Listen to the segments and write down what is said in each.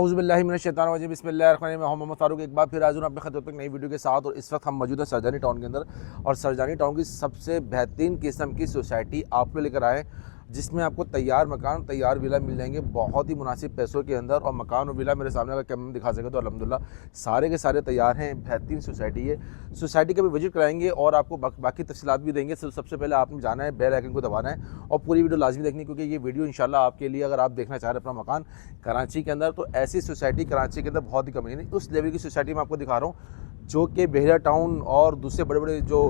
औज़ुबिल्लाहि मिनश्शैतानिर्रजीम बिस्मिल्लाहिर्रहमानिर्रहीम। मैं मोहम्मद फ़ारूक एक बार फिर हाज़िर हूँ अपने खतरों तक नई वीडियो के साथ। और इस वक्त हम मौजूद है सरजानी टाउन के अंदर, और सरजानी टाउन की सबसे बेहतरीन किस्म की सोसाइटी आपको लेकर आए, जिसमें आपको तैयार मकान, तैयार विला मिल जाएंगे बहुत ही मुनासिब पैसों के अंदर। और मकान और विला मेरे सामने अगर कैमरे में दिखा सके तो अल्हम्दुलिल्लाह सारे के सारे तैयार हैं। बेहतरीन सोसाइटी है। सोसाइटी का भी विजिट कराएंगे और आपको बाकी तफसीलात भी देंगे। सबसे पहले आपने जाना है, बेल आइकन को दबाना है और पूरी वीडियो लाजमी देखनी, क्योंकि ये वीडियो इंशाल्लाह आपके लिए, अगर आप देखना चाह रहे हैं अपना मकान कराची के अंदर, तो ऐसी सोसाइटी कराची के अंदर बहुत ही कम है। उस लेवल की सोसाइटी मैं आपको दिखा रहा हूँ जो कि बहेरा टाउन और दूसरे बड़े बड़े जो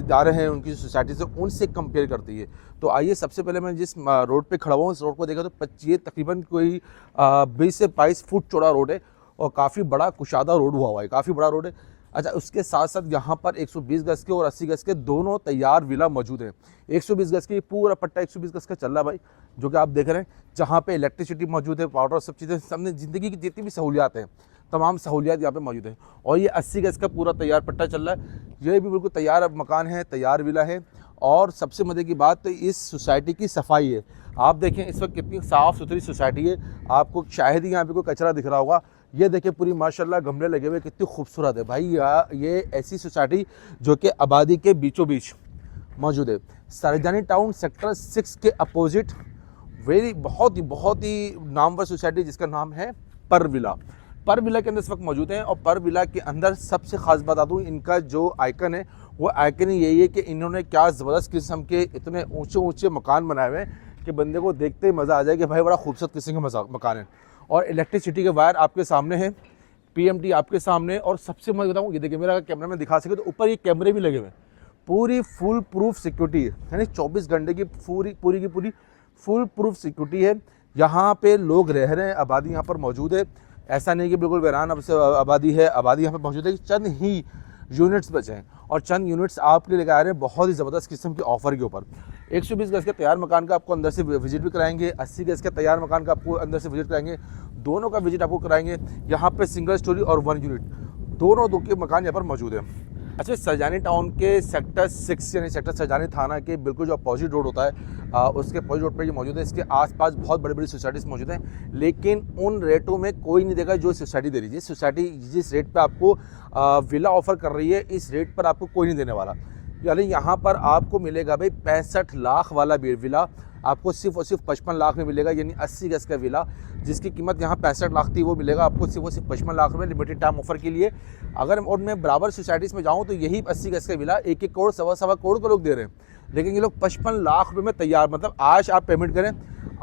इदारे हैं उनकी सोसाइटी से उनसे कंपेयर करती है। तो आइए, सबसे पहले मैं जिस रोड पे खड़ा हुआ, इस रोड को देखा तो ये तकरीबन कोई 20 से 22 फुट चौड़ा रोड है और काफ़ी बड़ा कुशादा रोड हुआ है, काफ़ी बड़ा रोड है। अच्छा, उसके साथ साथ यहाँ पर 120 गज़ के और 80 गज़ के दोनों तैयार विला मौजूद हैं। 120 गज़ की पूरा पट्टा 120 गज़ का चल रहा है भाई, जो कि आप देख रहे हैं, जहाँ पे इलेक्ट्रिसिटी मौजूद है, पाउडर, सब चीज़ें, सबने ज़िंदगी की जितनी भी सहूलियात हैं, तमाम सहूलियात यहाँ पे मौजूद है। और ये 80 गज़ का पूरा तैयार पट्टा चल रहा है। ये भी बिल्कुल तैयार मकान है, तैयार विला है। और सबसे मज़े की बात तो इस सोसाइटी की सफाई है। आप देखें इस वक्त कितनी साफ़ सुथरी सोसाइटी है। आपको शायद ही यहाँ पे कोई कचरा दिख रहा होगा। ये देखिए पूरी माशाल्लाह गमले लगे हुए, कितनी खूबसूरत है भाई। ये ऐसी सोसाइटी जो कि आबादी के बीचों बीच मौजूद है, सरजानी टाउन सेक्टर 6 के अपोजिट। बहुत ही नामवर सोसाइटी जिसका नाम है पर विला। पर विला के अंदर इस वक्त मौजूद हैं। और पर विला के अंदर सबसे ख़ास बता दूँ, इनका जो आइकन है वो आइकन यही है कि इन्होंने क्या ज़बरदस्त किस्म के इतने ऊंचे ऊंचे मकान बनाए हुए हैं कि बंदे को देखते ही मज़ा आ जाए कि भाई बड़ा खूबसूरत किस्म के मकान है। और इलेक्ट्रिसिटी के वायर आपके सामने हैं, पीएमटी आपके सामने। और सबसे मैं बताऊँ, ये देखिए, मेरा अगर कैमरा में दिखा सके तो ऊपर ये कैमरे भी लगे हुए हैं। पूरी फुल प्रूफ सिक्योरिटी है, यानी 24 घंटे की पूरी फुल प्रूफ सिक्योरिटी है। यहाँ पे लोग रह रहे हैं, आबादी यहाँ पर मौजूद है। ऐसा नहीं कि बिल्कुल वीरान अब से आबादी है, आबादी यहाँ पर मौजूद है। चंद ही यूनिट्स बचे हैं और चंद यूनिट्स आपके लेकर आ रहे हैं बहुत ही ज़बरदस्त किस्म के ऑफ़र के ऊपर। 120 गज़ के तैयार मकान का आपको अंदर से विजिट भी कराएंगे, 80 गज़ के तैयार मकान का आपको अंदर से विजिट कराएंगे। दोनों का विजिट आपको कराएंगे। यहाँ पे सिंगल स्टोरी और 1 यूनिट दोनों के मकान यहाँ पर मौजूद है। अच्छा, सरजानी टाउन के सेक्टर 6 यानी सेक्टर सरजानी थाना के बिल्कुल जो अपोजिट रोड होता है, उसके अपोजिट रोड पर ये मौजूद है। इसके आसपास बहुत बड़ी बड़ी सोसाइटीज़ मौजूद हैं, लेकिन उन रेटों में कोई नहीं देगा जो सोसाइटी दे रही है। सोसाइटी जिस रेट पे आपको विला ऑफ़र कर रही है, इस रेट पर आपको कोई नहीं देने वाला। यानी यहाँ पर आपको मिलेगा भाई 65 लाख वाला विला आपको सिर्फ और सिर्फ 55 लाख में मिलेगा। यानी 80 गज़ का विला जिसकी कीमत यहाँ 65 लाख थी, वो मिलेगा आपको सिर्फ और सिर्फ 55 लाख में, लिमिटेड टाइम ऑफर के लिए। अगर और मैं बराबर सोसाइटीज़ में जाऊँ तो यही 80 गज़ का विला 1-1 करोड़, सवा करोड़ के लोग दे रहे हैं, लेकिन ये लोग 55 लाख रुपये में तैयार, मतलब आज आप पेमेंट करें,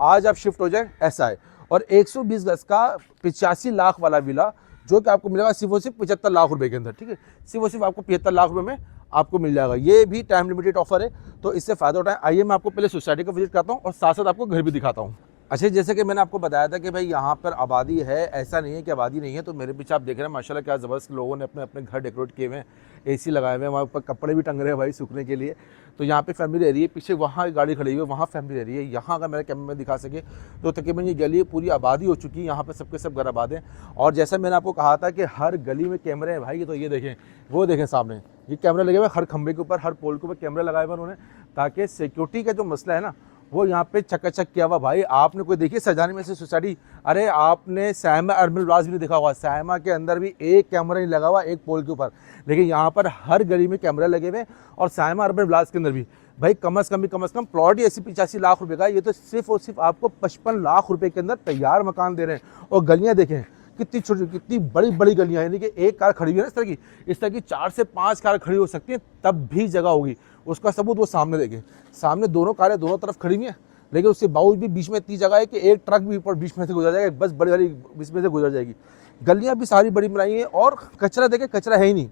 आज आप शिफ्ट हो जाए, ऐसा है। और 120 गज़ का 85 लाख वाला विला जो कि आपको मिलेगा सिर्फ और सिर्फ 75 लाख रुपए के अंदर, ठीक है। सिर्फ और सिर्फ आपको 75 लाख रुपए में आपको मिल जाएगा। ये भी टाइम लिमिटेड ऑफर है, तो इससे फ़ायदा उठाएं। आइए मैं आपको पहले सोसाइटी का विजिट करता हूँ और साथ साथ आपको घर भी दिखाता हूँ। अच्छा, जैसे कि मैंने आपको बताया था कि भाई यहाँ पर आबादी है, ऐसा नहीं है कि आबादी नहीं है। तो मेरे पीछे आप देख रहे हैं माशाल्लाह क्या ज़बरदस्त लोगों ने अपने अपने घर डेकोरेट किए हुए हैं, एसी लगाए हुए हैं, वहाँ पर कपड़े भी टंग रहे हैं भाई सूखने के लिए। तो यहाँ पे फैमिली रह रही है, पीछे वहाँ गाड़ी खड़ी हुई है, वहाँ फैमिली रह रही है। यहाँ अगर मेरे कैमरे में दिखा सके तो तकरीबन ये गली पूरी आबादी हो चुकी है, यहाँ पर सबके सब घर आबाद हैं। और जैसा मैंने आपको कहा था कि हर गली में कैमरे हैं भाई, तो ये देखें, वो देखें सामने ये कैमरे लगे हुए, हर खंभे के ऊपर, हर पोल के ऊपर कैमरे लगाए हुए उन्होंने, ताकि सिक्योरिटी का जो मसला है ना वो यहाँ पे चकाचक किया हुआ। भाई आपने कोई देखिए सरजानी में से सोसाइटी, अरे आपने सायमा अर्बन विलास भी नहीं देखा हुआ, सायमा के अंदर भी एक कैमरा नहीं लगा हुआ एक पोल के ऊपर, लेकिन यहाँ पर हर गली में कैमरे लगे हुए। और सायमा अर्बन विलास के अंदर भी भाई कम से कम प्लॉट ही 80-85 लाख रुपए का, ये तो सिर्फ और सिर्फ आपको 55 लाख रुपए के अंदर तैयार मकान दे रहे हैं। और गलियाँ देखें कितनी छोटी, कितनी बड़ी बड़ी गलियाँ, यानी कि एक कार खड़ी हुई है ना इस तरह की 4 से 5 कार खड़ी हो सकती हैं, तब भी जगह होगी। उसका सबूत वो सामने देखें, सामने दोनों कारें दोनों तरफ खड़ी हुई हैं, लेकिन उसके बावजूद भी बीच में इतनी जगह है कि एक ट्रक भी ऊपर बीच में से गुजर जाएगा, एक बस बड़ी वाली बीच में से गुजर जाएगी। गलियाँ भी सारी बड़ी बनाई हैं। और कचरा देखें, कचरा है ही नहीं,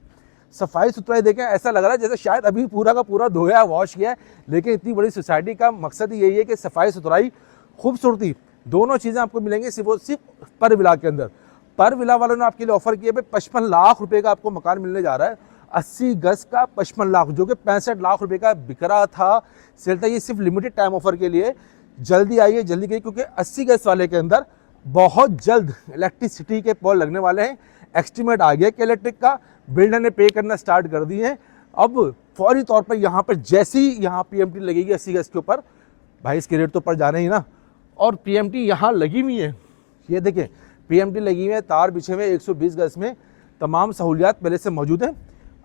सफाई सुथराई देखें, ऐसा लग रहा है जैसे शायद अभी पूरा का पूरा धोया वॉश किया है। लेकिन इतनी बड़ी सोसाइटी का मकसद ही यही है कि सफाई सुथराई, खूबसूरती, दोनों चीज़ें आपको मिलेंगी सिर्फ और सिर्फ पर विला के अंदर। पर विला वालों ने आपके लिए ऑफर किया है 55 लाख रुपए का आपको मकान मिलने जा रहा है। 80 गज़ का 55 लाख, जो कि 65 लाख रुपए का बिक रहा था, सेल था। ये सिर्फ लिमिटेड टाइम ऑफर के लिए, जल्दी आइए, जल्दी करिए, क्योंकि 80 गज़ वाले के अंदर बहुत जल्द इलेक्ट्रिसिटी के पोल लगने वाले हैं। एस्टीमेट आ गया कि इलेक्ट्रिक का बिल्डर ने पे करना स्टार्ट कर दिए हैं। अब फौरी तौर पर यहाँ पर जैसी यहाँ पीएमटी लगेगी 80 गज़ के ऊपर, भाई इसके रेट तो ऊपर जाने ही ना। और पीएमटी यहाँ लगी हुई है, ये देखिए PMT लगी हुई है, तार बिछे हुए 120 गज में, तमाम सहूलियात पहले से मौजूद हैं।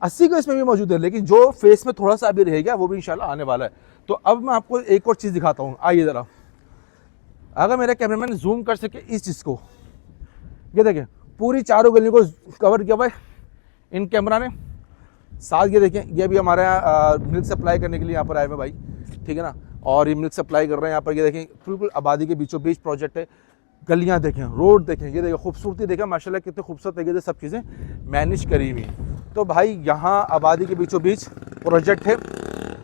80 गज में भी मौजूद है, लेकिन जो फेस में थोड़ा सा अभी रह गया वो भी इंशाल्लाह आने वाला है। तो अब मैं आपको एक और चीज़ दिखाता हूँ, आइए ज़रा, अगर मेरा कैमरामैन जूम कर सके इस चीज़ को, ये देखें पूरी चारों गलियों को कवर किया हुआ है इन कैमरा ने। साथ ये देखें, ये भी हमारे यहाँ मिल्क सप्लाई करने के लिए यहाँ पर आए हुए भाई, ठीक है ना, और ये मिल्क सप्लाई कर रहे हैं यहाँ पर। ये देखें बिल्कुल आबादी के बीचों बीच प्रोजेक्ट है। गलियाँ देखें, रोड देखें, ये देखें खूबसूरती देखें, माशाल्लाह कितने खूबसूरत तरीके से सब चीज़ें मैनेज करी हुई। तो भाई यहाँ आबादी के बीचों बीच प्रोजेक्ट है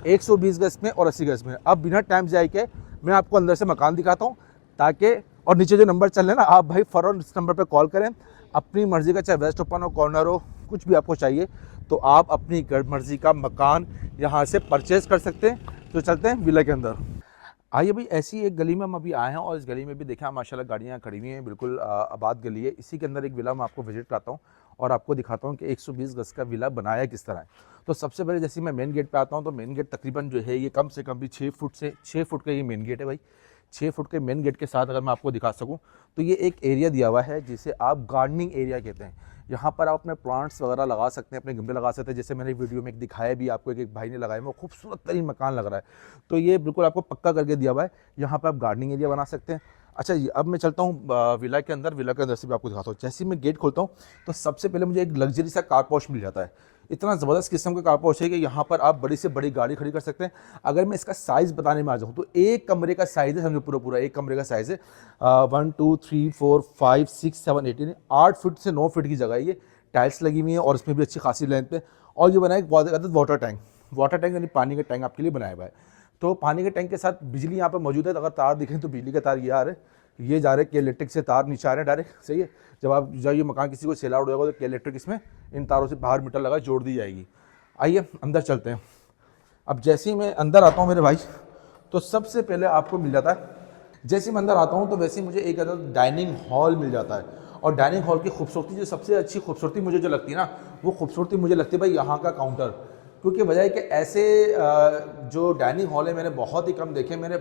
120 गज में और 80 गज में। अब बिना टाइम जाए के मैं आपको अंदर से मकान दिखाता हूँ, ताकि, और नीचे जो नंबर चल रहे हैं ना, आप भाई फ़ौरन इस नंबर पर कॉल करें। अपनी मर्ज़ी का, चाहे वेस्ट ओपन हो, कॉर्नर हो, कुछ भी आपको चाहिए तो आप अपनी मर्ज़ी का मकान यहाँ से परचेज़ कर सकते हैं। तो चलते हैं विला के अंदर। आइए भाई, ऐसी एक गली में हम अभी आए हैं और इस गली में भी देखा माशाल्लाह गाड़ियाँ खड़ी हुई हैं, बिल्कुल आबाद गली है। इसी के अंदर एक विला मैं आपको विजिट कराता हूँ और आपको दिखाता हूँ कि 120 गज का विला बनाया किस तरह है। तो सबसे पहले जैसे मैं मेन गेट पे आता हूँ, तो मेन गेट तकरीबन जो है ये कम से कम भी 6 फुट का ये मेन गेट है भाई। 6 फुट के मेन गेट के साथ अगर मैं आपको दिखा सकूँ तो ये एक एरिया दिया हुआ है जिसे आप गार्डनिंग एरिया कहते हैं। यहाँ पर आप अपने प्लांट्स वगैरह लगा सकते हैं, अपने गमले लगा सकते हैं। जैसे मैंने वीडियो में एक दिखाया भी आपको, एक भाई ने लगाया, वो खूबसूरत तरीन मकान लग रहा है। तो ये बिल्कुल आपको पक्का करके दिया हुआ है, यहाँ पर आप गार्डनिंग एरिया बना सकते हैं। अच्छा जी, अब मैं चलता हूँ विला के अंदर। विला के अंदर से भी आपको दिखाता हूँ। जैसे ही मैं गेट खोलता हूँ तो सबसे पहले मुझे एक लग्जरी सा कार पॉश मिल जाता है। इतना ज़बरदस्त किस्म का कार पॉश है कि यहाँ पर आप बड़ी से बड़ी गाड़ी खड़ी कर सकते हैं। अगर मैं इसका साइज़ बताने में आ जाऊँ तो एक कमरे का साइज़ है, समझो पूरा एक कमरे का साइज़ है 1 2 3 4 5 6 7 8 8 फुट से 9 फुट की जगह है। ये टाइल्स लगी हुई है और इसमें भी अच्छी खासी लेंथ पे। और ये बनाया एक वाटर टैंक यानी पानी का टैंक आपके लिए बनाया हुआ है। तो पानी के टैंक के साथ बिजली यहाँ पर मौजूद है। अगर तार दिखें तो बिजली का तार ये आ रहे, ये जा रहे के इलेक्ट्रिक से तार नीचे आ रहे हैं डायरेक्ट, सही है। जब ये मकान किसी को सेल आउट होगा तो के इलेक्ट्रिक इसमें इन तारों से बाहर मीटर लगा जोड़ दी जाएगी। आइए अंदर चलते हैं। अब जैसे ही मैं अंदर आता हूँ मेरे भाई, तो सबसे पहले आपको मिल जाता है, जैसे मैं अंदर आता हूँ तो वैसे ही मुझे एक अदद डाइनिंग हॉल मिल जाता है। और डाइनिंग हॉल की खूबसूरती, जो सबसे अच्छी खूबसूरती मुझे जो लगती है ना, वो खूबसूरती मुझे लगती है भाई यहाँ का काउंटर। क्योंकि वजह है कि ऐसे जो डाइनिंग हॉल है मैंने बहुत ही कम देखे। मैंने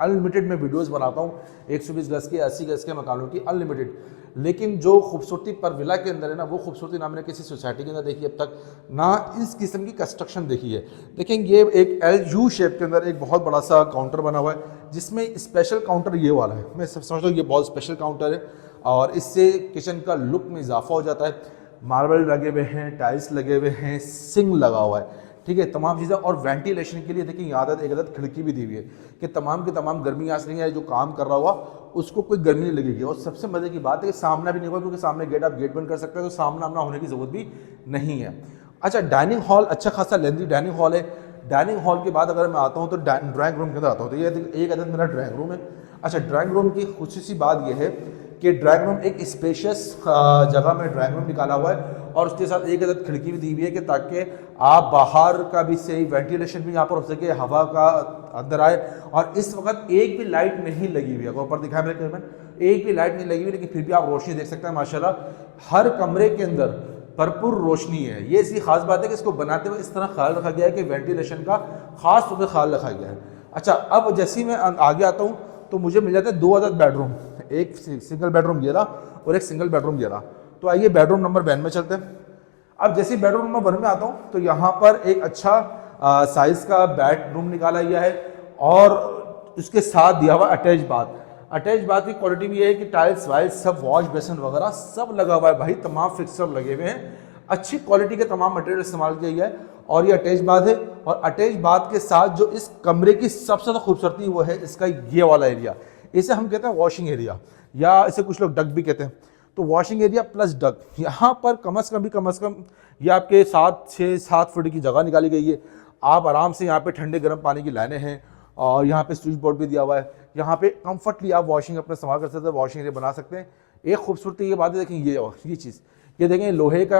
अनलिमिटेड में वीडियोस बनाता हूँ 120 गज के 80 गज के मकानों की, अनलिमिटेड। लेकिन जो खूबसूरती पर विला के अंदर है ना, वो खूबसूरती ना मैंने किसी सोसाइटी के अंदर देखी अब तक, ना इस किस्म की कंस्ट्रक्शन देखी है। देखें ये एक LU शेप के अंदर एक बहुत बड़ा सा काउंटर बना हुआ है, जिसमें स्पेशल काउंटर ये वाला है। मैं समझता हूँ ये बहुत स्पेशल काउंटर है और इससे किचन का लुक में इजाफा हो जाता है। मार्बल लगे हुए हैं, टाइल्स लगे हुए हैं, सिंक लगा हुआ है, ठीक है, तमाम चीज़ें। और वेंटिलेशन के लिए देखिए यहाँ एक अदद खिड़की भी दी हुई है कि तमाम की तमाम गर्मी आ रही है, जो काम कर रहा हुआ उसको कोई गर्मी नहीं लगेगी। और सबसे मज़े की बात है कि सामना भी नहीं होगा, क्योंकि सामने गेट आप गेट बंद कर सकते हैं, तो सामना आमना होने की ज़रूरत भी नहीं है। अच्छा, डाइनिंग हॉल अच्छा खासा लेंथी डाइनिंग हॉल है। डाइनिंग हॉल के बाद अगर मैं आता हूँ तो ड्राइंग रूम के अंदर आता हूँ, तो ये एक अदद मेरा ड्राइंग रूम है। अच्छा, ड्राइंग रूम की खुशी बात यह है कि ड्राइंग रूम एक स्पेशियस जगह में ड्राइंग रूम निकाला हुआ है और उसके साथ एक अदद खिड़की भी दी हुई है कि ताकि आप बाहर का भी सही वेंटिलेशन भी यहाँ पर हो सके, हवा का अंदर आए। और इस वक्त एक भी लाइट नहीं लगी हुई है, अगर ऊपर दिखाया मेरे कैमरे में एक भी लाइट नहीं लगी हुई, लेकिन फिर भी आप रोशनी देख सकते हैं माशाल्लाह। हर कमरे के अंदर भरपूर रोशनी है। ये इसकी खास बात है कि इसको बनाते हुए इस तरह ख्याल रखा गया है कि वेंटिलेशन का खास तौर पर ख्याल रखा गया है। अच्छा, अब जैसे ही मैं आगे आता हूँ तो मुझे मिल जाता है 2 अदद बेडरूम, एक सिंगल बेडरूम ये रहा और एक सिंगल बेडरूम ये रहा। तो आइए बेडरूम नंबर 1 में चलते हैं। अब जैसे ही बेडरूम नंबर 1 में आता हूँ तो यहाँ पर एक अच्छा साइज का बेडरूम निकाला गया है और उसके साथ दिया हुआ अटैच बाथ। अटैच बाथ की क्वालिटी भी ये है कि टाइल्स वाइल्स सब, वॉश बेसिन वगैरह सब लगा हुआ है भाई, तमाम फिक्सर लगे हुए हैं, अच्छी क्वालिटी के तमाम मटेरियल इस्तेमाल किया गया है। और ये अटैच बाथ है। और अटैच बाथ के साथ जो इस कमरे की सबसे ज़्यादा खूबसूरती वो है इसका ये वाला एरिया। इसे हम कहते हैं वॉशिंग एरिया, या इसे कुछ लोग डक भी कहते हैं। तो वॉशिंग एरिया प्लस डक, यहाँ पर कम से कम ये आपके 6-7 फुट की जगह निकाली गई है। आप आराम से यहाँ पे ठंडे गर्म पानी की लाइनें हैं और यहाँ पे स्विच बोर्ड भी दिया हुआ है। यहाँ पे कंफर्टली आप वॉशिंग अपना इस्तेमाल कर सकते हैं, वॉशिंग एरिया बना सकते हैं। एक खूबसूरती ये बात है, देखें ये चीज़, ये देखें लोहे का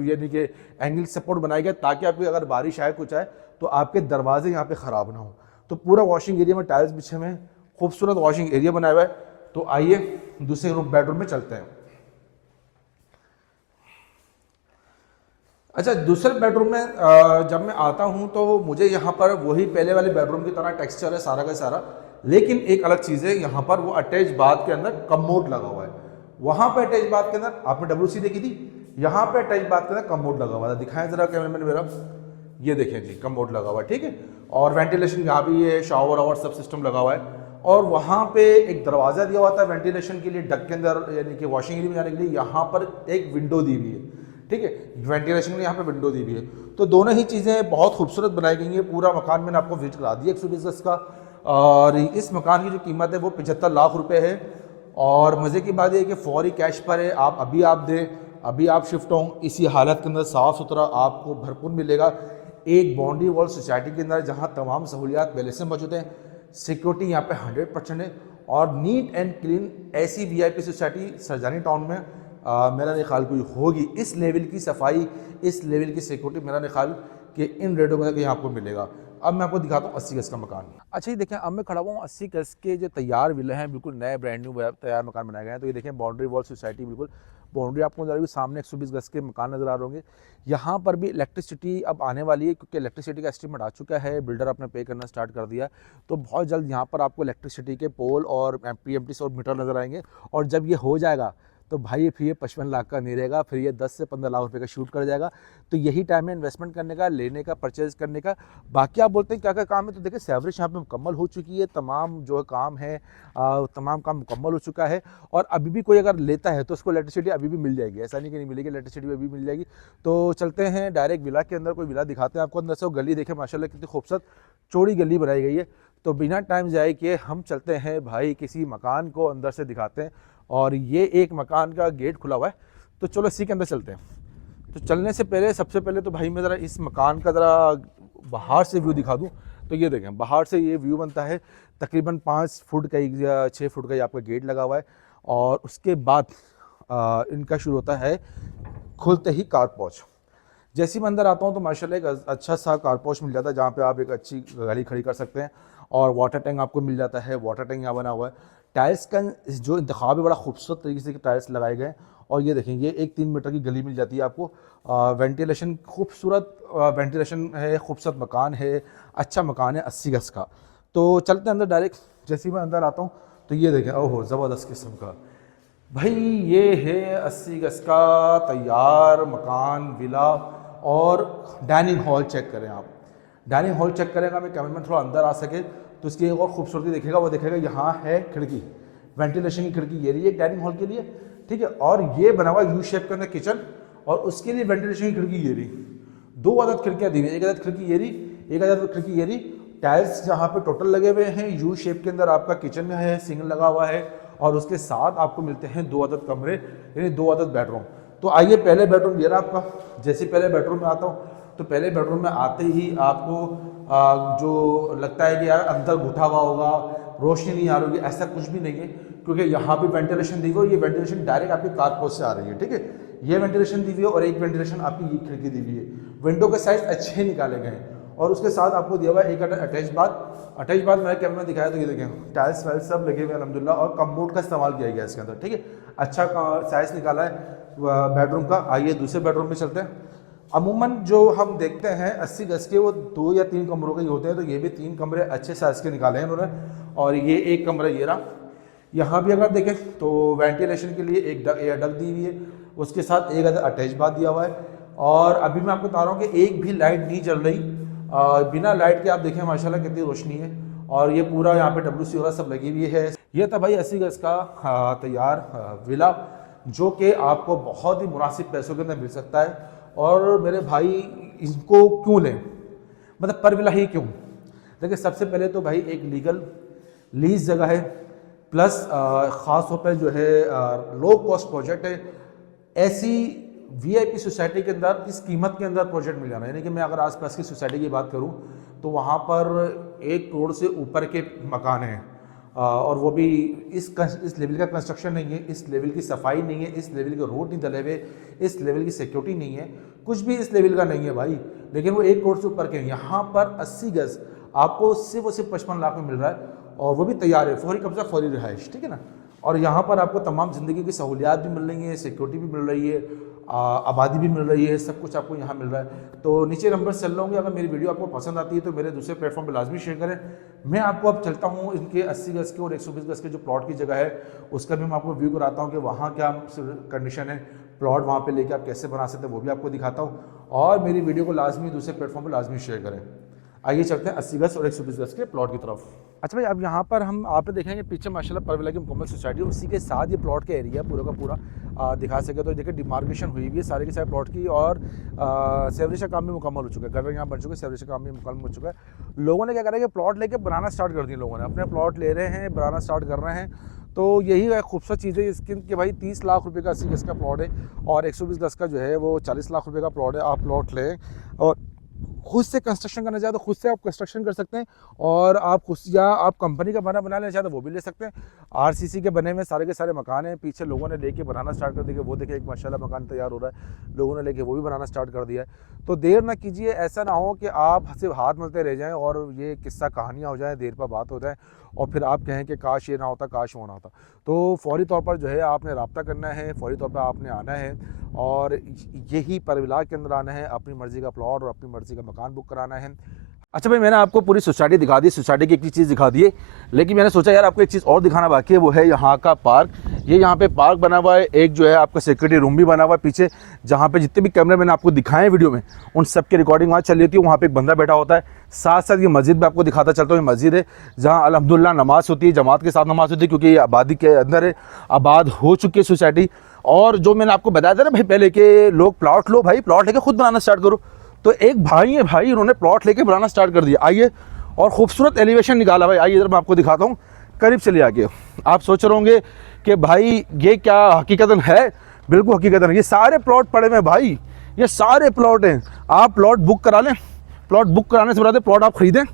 यानी कि एंगल सपोर्ट बनाया गया ताकि आपकी अगर बारिश आए कुछ आए तो आपके दरवाजे यहाँ पे ख़राब ना हो। तो पूरा वॉशिंग एरिया में टाइल्स बिछे हुए हैं, खूबसूरत वॉशिंग एरिया बनाया हुआ है। तो आइए दूसरे बेडरूम में चलते हैं। अच्छा, दूसरे बेडरूम में जब मैं आता हूँ तो मुझे यहाँ पर वही पहले वाले बेडरूम की तरह टेक्सचर है सारा का सारा, लेकिन एक अलग चीज़ है, यहाँ पर वो अटैच बाथ के अंदर कमोड लगा हुआ है। वहाँ पे अटैच बाथ के अंदर आपने WC देखी थी, यहाँ पे अटैच बाथ के अंदर कमोड लगा हुआ था। दिखाएं जरा कैमरामैन मेरा, ये देखें जी कमोड लगा हुआ है, ठीक है। और वेंटिलेशन यहाँ भी है, शावर और सब सिस्टम लगा हुआ है। और वहाँ पे एक दरवाज़ा दिया हुआ था वेंटिलेशन के लिए, डक के अंदर यानी कि वॉशिंग एरिया में जाने के लिए। यहाँ पर एक विंडो दी हुई है, ठीक है, वेंटिलेशन के लिए यहाँ पे विंडो दी हुई है। तो दोनों ही चीज़ें बहुत खूबसूरत बनाई गई हैं। पूरा मकान मैंने आपको विजिट करा दिया 120 गज का। और इस मकान की जो कीमत है वो 75 लाख रुपए है। और मज़े की बात यह है कि फौरी कैश पर है, आप दें, अभी आप शिफ्ट हों, इसी हालत के अंदर साफ़ सुथरा आपको भरपूर मिलेगा एक बाउंड्री वॉल सोसाइटी के अंदर, जहाँ तमाम सहूलियात पहले से मौजूद हैं। सिक्योरिटी यहाँ पे 100% है और नीट एंड क्लीन। ऐसी VIP सोसाइटी सरजानी टाउन में मेरा नहीं ख्याल कोई होगी। इस लेवल की सफाई, इस लेवल की सिक्योरिटी मेरा नहीं ख्याल कि इन रेटों में कहीं आपको मिलेगा। अब मैं आपको दिखाता हूँ 80 गज का मकान। अच्छा ये देखें, अब मैं खड़ा हुआ हूँ 80 गज के जो तैयार विले हैं, बिल्कुल नए ब्रांड न्यू तैयार मकान बनाए गए हैं। तो ये देखें बाउंड्री वॉल सोसाइटी, बिल्कुल बाउंड्री आपको नजर आ रही है, सामने 120 गज के मकान नजर आ रहे होंगे। यहाँ पर भी इलेक्ट्रिसिटी अब आने वाली है, क्योंकि इलेक्ट्रिसिटी का एस्टीमेट आ चुका है, बिल्डर अपने पे करना स्टार्ट कर दिया। तो बहुत जल्द यहाँ पर आपको इलेक्ट्रिसिटी के पोल और PMT और मीटर नजर आएंगे। और जब ये हो जाएगा तो भाई फिर ये 55 लाख का नहीं रहेगा, फिर ये 10 से 15 लाख रुपए का शूट कर जाएगा। तो यही टाइम है इन्वेस्टमेंट करने का, लेने का, परचेज करने का। बाकी आप बोलते हैं क्या क्या काम है, तो देखिए सेवरेज यहाँ पे मुकम्मल हो चुकी है, तमाम जो काम है तमाम काम मुकम्मल हो चुका है। और अभी भी कोई अगर लेता है तो उसको इलेक्ट्रिसिटी अभी भी मिल जाएगी, ऐसा नहीं कि नहीं मिलेगी, इलेक्ट्रिसिटी अभी भी मिल जाएगी। तो चलते हैं डायरेक्ट विला के अंदर, कोई विला दिखाते हैं आपको अंदर से। वो गली देखें माशाल्लाह कितनी खूबसूरत चौड़ी गली बनाई गई है। तो बिना टाइम जाए किए हम चलते हैं भाई किसी मकान को अंदर से दिखाते हैं। और ये एक मकान का गेट खुला हुआ है, तो चलो इसी के अंदर चलते हैं। तो चलने से पहले सबसे पहले तो भाई मैं ज़रा इस मकान का ज़रा बाहर से व्यू दिखा दूं। तो ये देखें बाहर से ये व्यू बनता है, तकरीबन 5 फुट का या 6 फुट का आपका गेट लगा हुआ है। और उसके बाद इनका शुरू होता है खुलते ही कार पोर्च। जैसे मैं अंदर आता हूँ तो माशाल्लाह एक अच्छा सा कार पोर्च मिल जाता है, जहाँ पे आप एक अच्छी गाड़ी खड़ी कर सकते हैं। और वाटर टैंक आपको मिल जाता है, वाटर टैंक यहाँ बना हुआ है। टाइल्स का जो इंतखाब है बड़ा खूबसूरत तरीके से टाइल्स लगाए गए हैं। और ये देखें, ये एक 3 मीटर की गली मिल जाती है आपको। वेंटिलेशन खूबसूरत वेंटिलेशन है, खूबसूरत मकान है, अच्छा मकान है 80 गज का। तो चलते हैं अंदर डायरेक्ट। जैसे ही मैं अंदर आता हूँ तो ये देखें, ओहो ज़बरदस्त किस्म का भाई ये है 80 गज का तैयार मकान विला। और डाइनिंग हॉल चेक करें आप, डाइनिंग हॉल चेक करेगा, मैं कैमरामैन थोड़ा अंदर आ सके तो इसकी एक और खूबसूरती देखेगा। वो देखेगा यहाँ है खिड़की, वेंटिलेशन की खिड़की ये रही है डाइनिंग हॉल के लिए, ठीक है। और ये बना हुआ U शेप के अंदर किचन, और उसके लिए वेंटिलेशन की खिड़की ये रही। 2 अदद खिड़कियाँ दी हुई, एक अदद खिड़की ये रही, एक अदद खिड़की ये रही। टाइल्स जहाँ पे टोटल लगे हुए हैं, U शेप के अंदर आपका किचन है, सिंक लगा हुआ है। और उसके साथ आपको मिलते हैं 2 अदद कमरे, यानी 2 अदद बेडरूम। तो आइए पहले बेडरूम ये रहा आपका। जैसे पहले बेडरूम में आता हूँ तो पहले बेडरूम में आते ही आपको जो लगता है कि यार अंदर घुटा हुआ होगा, रोशनी नहीं आ रही होगी, ऐसा कुछ भी नहीं है। क्योंकि यहाँ भी वेंटिलेशन दी हुई है, ये वेंटिलेशन डायरेक्ट आपकी कारपोर्ट से आ रही है, ठीक है। ये वेंटिलेशन दी हुई है और एक वेंटिलेशन आपकी ये खिड़की दी हुई है। विंडो के साइज अच्छे निकाले गए हैं। और उसके साथ आपको दिया हुआ है एक अटैच बाथ। अटैच बाथ मैंने कैमरा में दिखाया तो ये देखें टाइल्स वाइल्स सब लगे हुए अल्हम्दुलिल्लाह। और कमोड का इस्तेमाल किया गया इसके अंदर, ठीक है। अच्छा साइज निकाला है बेडरूम का। आइए दूसरे बेडरूम में चलते हैं। अमूमन जो हम देखते हैं 80 गज के वो 2 या 3 कमरों के ही होते हैं, तो ये भी 3 कमरे अच्छे साइज के निकाले हैं उन्होंने। और ये एक कमरा ये रहा। यहाँ भी अगर देखें तो वेंटिलेशन के लिए एक डक दी हुई है, उसके साथ एक अटैच बाथ दिया हुआ है। और अभी मैं आपको बता रहा हूँ कि एक भी लाइट नहीं जल रही, बिना लाइट के आप देखें माशाल्लाह कितनी रोशनी है। और ये पूरा यहाँ पे WC वगैरह सब लगी हुई है। ये था भाई 80 गज का तैयार विला, जो कि आपको बहुत ही मुनासिब पैसों के अंदर मिल सकता है। और मेरे भाई इसको क्यों लें, मतलब पर विला ही क्यों। देखिए सबसे पहले तो भाई एक लीगल लीज जगह है, प्लस ख़ास तौर पर जो है लो कॉस्ट प्रोजेक्ट है। ऐसी VIP सोसाइटी के अंदर इस कीमत के अंदर प्रोजेक्ट मिल जाना, यानी कि मैं अगर आसपास की सोसाइटी की बात करूं तो वहाँ पर 1 करोड़ से ऊपर के मकान हैं। और वो भी इस लेवल का कंस्ट्रक्शन नहीं है, इस लेवल की सफाई नहीं है, इस लेवल के रोड नहीं डले हुए, इस लेवल की सिक्योरिटी नहीं है, कुछ भी इस लेवल का नहीं है भाई। लेकिन वो 1 करोड़ से ऊपर के हैं। यहाँ पर 80 गज आपको सिर्फ और सिर्फ 55 लाख में मिल रहा है, और वो भी तैयार है, फौरी कब्जा फौरी रिहाइश, ठीक है ना। और यहाँ पर आपको तमाम ज़िंदगी की सहूलियात भी मिल रही हैं, सिक्योरिटी भी मिल रही है, आबादी भी मिल रही है, सब कुछ आपको यहाँ मिल रहा है। तो नीचे नंबर चल रहे होंगे, अगर मेरी वीडियो आपको पसंद आती है तो मेरे दूसरे प्लेटफॉर्म पे लाजमी शेयर करें। मैं आपको अब चलता हूँ इनके 80 गज के और 120 गज के जो प्लॉट की जगह है उसका भी मैं आपको व्यू कराता हूँ कि वहाँ क्या कंडीशन है, प्लॉट वहाँ पे लेके आप कैसे बना सकते हैं वो भी आपको दिखाता हूँ। और मेरी वीडियो को लाजमी दूसरे प्लेटफॉर्म पर लाजमी शेयर करें। आइए चलते हैं 80 गज और 120 गज के प्लॉट की तरफ। अच्छा भाई, अब यहाँ पर हम आप देखेंगे पीछे माशाल्लाह परविला की मुकम्मल सोसाइटी, उसी के साथ ये प्लॉट का एरिया पूरा का पूरा दिखा सके तो देखिए डिमार्केशन हुई हुई है सारे के सारे प्लॉट की। और सेवरेज का काम भी मुकम्मल हो चुका है, घर यहाँ बन चुके हैं, सेवरेज का काम भी मुकम्मल हो चुका है। लोगों ने क्या करा है कि प्लॉट लेके बनाना स्टार्ट कर दिए, लोगों ने अपने प्लॉट ले रहे हैं, बनाना स्टार्ट कर रहे हैं। तो यही एक खूबसूरत चीज़ है इसकी कि भाई 30 लाख रुपए का 80 गज का प्लॉट है और 120 गज का जो है वो 40 लाख रुपए का प्लॉट है। आप प्लॉट लें और खुद से कंस्ट्रक्शन करना चाहे तो खुद से आप कंस्ट्रक्शन कर सकते हैं, और आप खुद या आप कंपनी का बना लेना चाहे तो वो भी ले सकते हैं। आरसीसी के बने हुए सारे के सारे मकान हैं, पीछे लोगों ने लेके बनाना स्टार्ट कर दिया। वो देखिए एक माशाल्लाह मकान तैयार हो रहा है, लोगों ने लेके वो भी बनाना स्टार्ट कर दिया है। तो देर ना कीजिए, ऐसा ना हो कि आप सिर्फ हाथ मलते रह जाएँ और ये किस्सा कहानियाँ हो जाए, देर पर बात हो जाए और फिर आप कहें कि काश ये ना होता, काश वो ना होता। तो फौरी तौर पर जो है आपने रब्ता करना है, फौरी तौर पर आपने आना है और यही परविला के अंदर आना है, अपनी मर्ज़ी का प्लॉट और अपनी मर्ज़ी का मकान बुक कराना है। अच्छा भाई, मैंने आपको पूरी सोसाइटी दिखा दी, सोसाइटी की एक चीज़ दिखा दी है, लेकिन मैंने सोचा यार आपको एक चीज़ और दिखाना बाकी है, वो है यहाँ का पार्क। ये यहाँ पे पार्क बना हुआ है, एक जो है आपका सिक्योरिटी रूम भी बना हुआ है पीछे, जहाँ पे जितने भी कैमरे मैंने आपको दिखाए हैं वीडियो में उन सब की रिकॉर्डिंग वहाँ चल रही थी। वहाँ पे एक बंदा बैठा होता है। साथ साथ ये मस्जिद भी आपको दिखाता चलता हूँ, ये मस्जिद है जहाँ अल्हम्दुलिल्लाह नमाज़ होती है, जमात के साथ नमाज़ होती है, क्योंकि ये आबादी के अंदर है, आबाद हो चुकी है सोसाइटी। और जो मैंने आपको बताया था ना भाई पहले कि लोग प्लॉट लो भाई, प्लॉट लेके खुद बनाना स्टार्ट करो, तो एक भाई है भाई, उन्होंने प्लॉट लेके बनाना स्टार्ट कर दिया। आइए, और खूबसूरत एलिवेशन निकाला भाई। आइए इधर मैं आपको दिखाता हूँ, करीब चलिए आगे। आप सोच रहे होंगे कि भाई ये क्या हकीकतन है? बिल्कुल हकीकतन है, ये सारे प्लॉट पड़े हुए हैं भाई, ये सारे प्लॉट हैं। आप प्लॉट बुक करा लें, प्लॉट बुक कराने से बता प्लॉट आप खरीदें,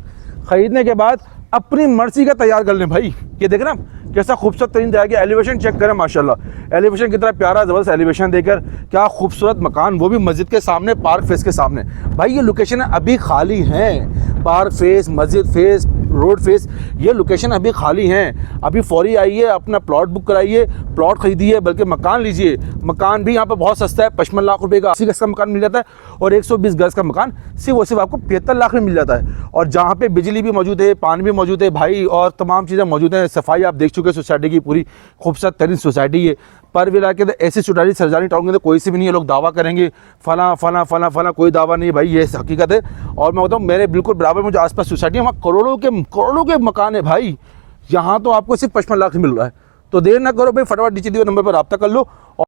खरीदने के बाद अपनी मर्जी का तैयार कर लें भाई। ये देख ना कैसा खूबसूरत तरीन तैयार किया, एलिवेशन चेक करें माशाल्लाह, एलिवेशन कितना प्यारा ज़बरदस्त एलिवेशन देकर, क्या खूबसूरत मकान, वो भी मस्जिद के सामने, पार्क फेस के सामने। भाई ये लोकेशन अभी खाली हैं, पार्क फेस, मस्जिद फेस, रोड फेस, ये लोकेशन अभी खाली हैं। अभी फौरी आइए, अपना प्लॉट बुक कराइए, प्लॉट खरीदिए, बल्कि मकान लीजिए। मकान भी यहाँ पर बहुत सस्ता है, 55 लाख रुपए का 80 गज का मकान मिल जाता है और 120 गज का मकान सिर्फ और सिर्फ आपको 75 लाख में मिल जाता है। और जहाँ पे बिजली भी मौजूद है, पानी भी मौजूद है भाई, और तमाम चीज़ें मौजूद हैं। सफाई आप देख चुके हैं सोसाइटी की, पूरी खूबसूरत तरीन सोसाइटी है। परविला के अंदर ऐसी सोसाइटी सरजानी टाउन के अंदर कोई सी भी नहीं है। लोग दावा करेंगे फला फला फला फला, कोई दावा नहीं भाई, ये हकीकत है। और मैं बताऊँ मेरे बिल्कुल बराबर में जो आसपास सोसाइटी है वहाँ करोड़ों के मकान है भाई। यहाँ तो आपको सिर्फ 55 लाख मिल रहा है। तो देर ना करो भाई, फटाफट नीचे दिए नंबर पर रब्ता कर लो।